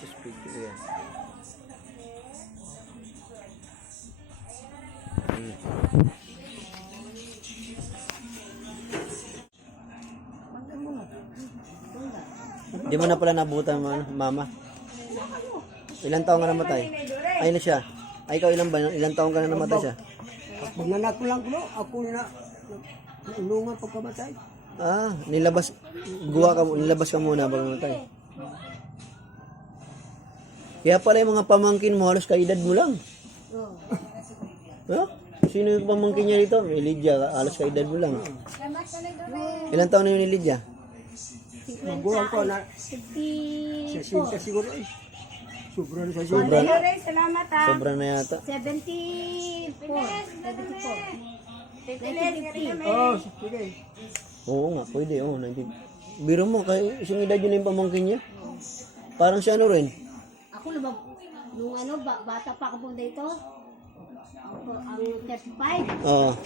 Speaker yan. Di mo na pala nabutan, mama. Ilang taong ka namatay? Ay na siya. Ay, ikaw ilang taong ka na namatay siya? Pagnanak ko lang ko, ako na ulungan pagkamatay. Ah, nilabas ka muna bago namatay. Kaya pala yung mga pamangkin mo, halos kaedad mo lang. Huh? Sino yung pamangkin niya dito? May Lydia, halos kaedad mo lang. Ilang taon na yun ni Lydia? Magulang ko na 54. 60 siguro eh. Sobra na sa siguro. Sobra, Salamat ha. sobra na yata. 74. 74. 50. Oh, sige. Oo nga, pwede. Oo, 90. Biro mo, kaya isang edad yun yung pamangkin niya. Parang siya ano rin. Ako nung bata pa ako dito. Ang 35. Oo.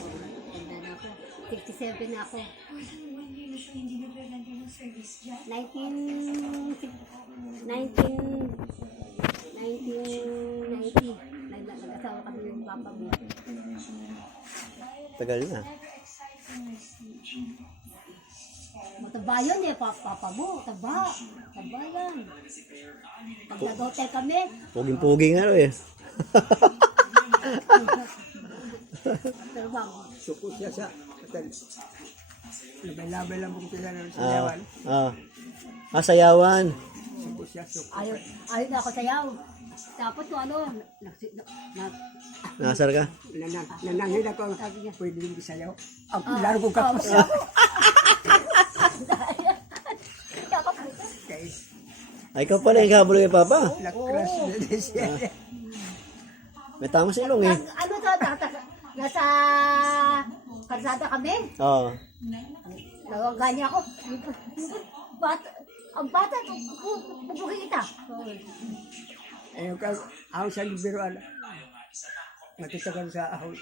Tanda na ako. 67 na ako. 1990. Nag-asawa kami ng papa mo. Tagal na. Mataba yun eh, papa mo. Taba yan. Pag nag-hotel kami, Puging-puging ano eh. pero bang, Suko siya sa hotel. Labay-labay lang po sila ng Ah, sayawan. sayawan. Suko siya, suko. ayaw na ako sayaw. Tapos ano, Nasar ka? Nanangin ako, pwede rin sayaw. Ang largo ka pa siya. Okay. Ay, ikaw pala yung kabalo kay Papa. Lakras na din siya. May tama sa ilong eh. ano to, nasa kalsada kami. Oo. Ganyan ako. Ang bata, bubugin kita. Ayun ka, ako sa libiruan. Matitagal sa ako.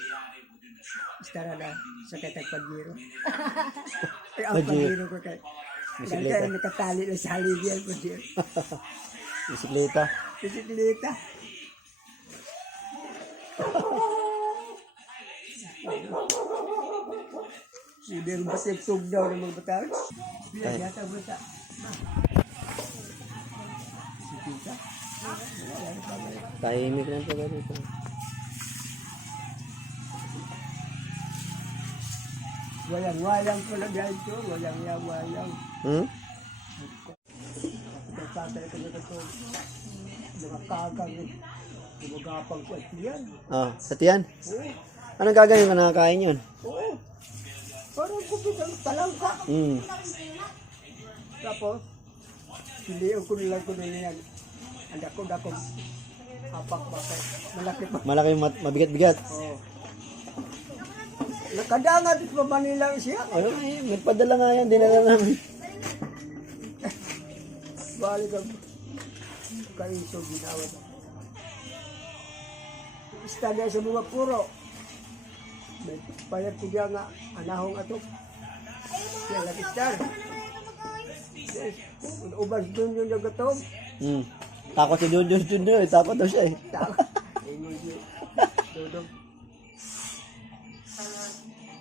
Istara na sa katag pagbiro. Ay, ang pagbiro ko kay. Bisikleta. Kaya nakatali na sa halibyan ko siya. Bisikleta. Bisikleta. Hindi rin ba tug daw ng mga bataw? Bilang yata bata. Bisikleta. Tahimik lang to dito. Wayang-wayang ko na dahil ito. Wayang-wayang. Hmm? Nagpatay ko na ito. Nakakagang. Gumagapang ko at yan. Sa tiyan. Oo. Anong gagawin ka nakakain yun? Oo. Parang kupit ang talangka. Tapos, piliin ko nilang ko nila yan. Ang dako apak bakit. Malaki pa. Malaki, mabigat-bigat. Oo. Nakadangat pa ba nilang siya? Ano eh, nagpadala nga yan, dinala namin. Balik ang kaiso ginawa. Istadya sa mga puro. May payat ko diya nga anahong ato. Siya lakitar. Ubas doon yung nagatong. Takot si Jun eh. Takot daw siya eh. Dudong.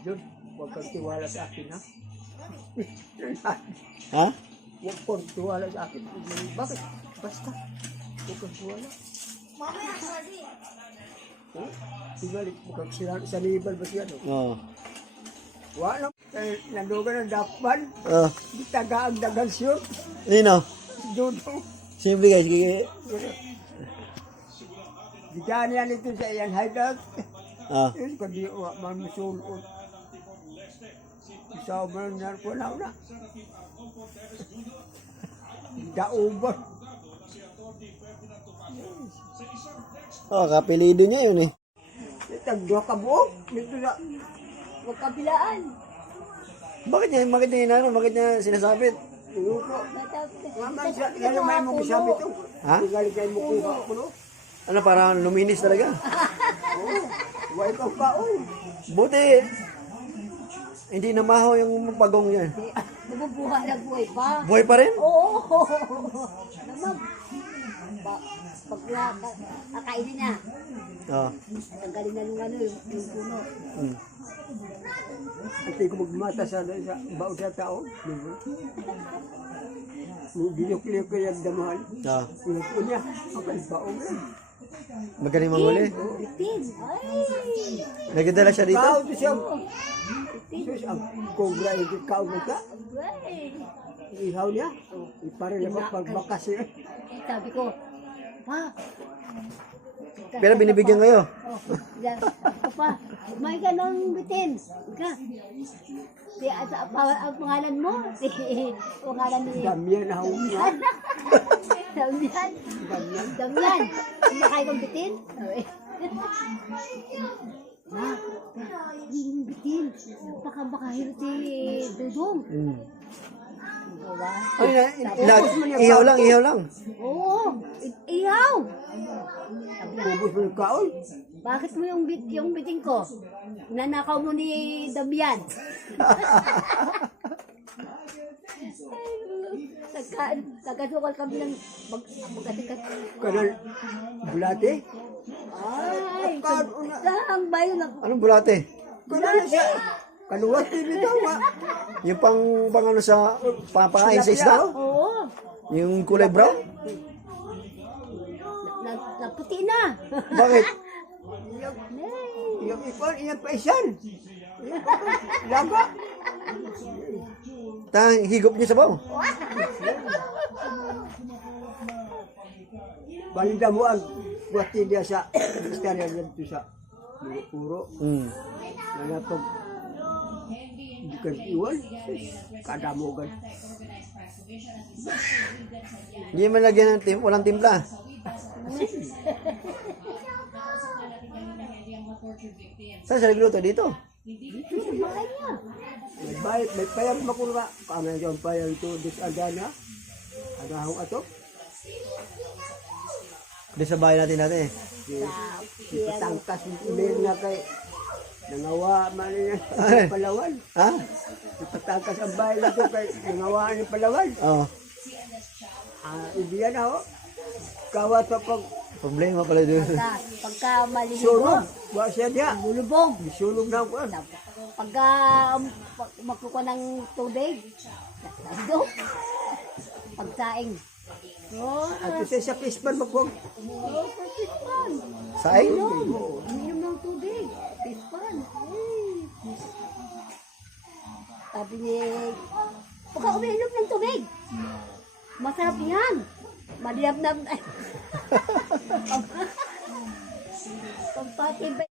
Jun, huwag kang tiwala sa akin ha. Ha? Huwag kang tiwala sa akin. Bakit? Basta. Huwag kang tiwala. Tingalit mo kang sa libal ba siya no? Oo. Wala. Nandugan ng dakpan. Oh. Taga ang dagang siyon. Nino? Dudong. Simple guys. Sige. Diyan yan ito sa iyan hideout. Yun ko di mamusulot. Isa mo na ko na. Daubos. Kapilido niya yun eh. Tagdua ka buok. Dito na. Huwag kabilaan. Bakit niya sinasabit? Mama, lalo may mo sabi ito. Ha? Galing kayo mo kuha ko no. Ano, parang luminis talaga. Huwag kang kaon. Buti. Hindi namahaw yung pagong niya. Nabubuhay na buhay pa. Buhay pa rin? Oo. Naman. Pag kakainin niya, Oh. tanggalin na yung ano, yung puno. Mm. Hindi ko magmata sa baon sa tao. Ginukliyo ko yung damahan. Oh. Ingat ko niya. Ang baon rin. Magaling manghuli. Bitin. Ay! Nagdala siya dito? Kao to siya. Sus, ang cobra yung kao mo ka. Ay! Ihaw niya. Para na pagbakas niya. Sabi ko, pa. Pero binibigyan kayo. Oh, yan. Pa, may ganong bitin. Ka. Ang pangalan mo? Pangalan ni... Damian na hawak niya. Damian. Damian. Kumakain kong bitin? Ma, yung bitin. Baka hirot si Dudong. Mm. Diba? Ihaw lang, ihaw lang. Oo, ihaw. Ubus mo yung kaon. Bakit mo yung biting ko? Nanakaw mo ni Damian. Nagkasukal kami ng magkatikat. Kanal bulate. Ay, saan ba yun? Anong bulate? Kanal siya. Kaluwat din ito. Yung pang ano sa pangkain sa isda? Oo, Yung kulay brown? naputi na. Bakit? Yung ipon, iyang paisan. Laga. Higop niyo sa baw. Balinda mo ang buwati niya sa istorya dito sa puro. Mm. Nanatog. Bukan iwan. Kadamogan. Hindi man lagyan ng walang timpla. Saan siya nagluto? Dito? May payag makulwa. Kami yung payag ito. Disagana. Agahong atok. Di sa bahay natin eh. Ipatangkas email na kay nangawa man niya Ay. sa Palawan. Ha? Ipatangkas ang bahay na ito kay nangawaan ni Palawan. Oo. Ibiyan ako. Kawat pa pag Problema pala doon. Pagka maligo, sunog. Wa siya niya. bulubong. Sunog na ako. Pagka magkukuha ng tubig, nandok. Pagsaing. Oh, At isa sa pispan magkuwag. pispan. Saing? Uminom ng tubig. Pispan. Sabi ni, pagka uminom ng tubig, masarap yan. Maliyap na. Pagpatibay.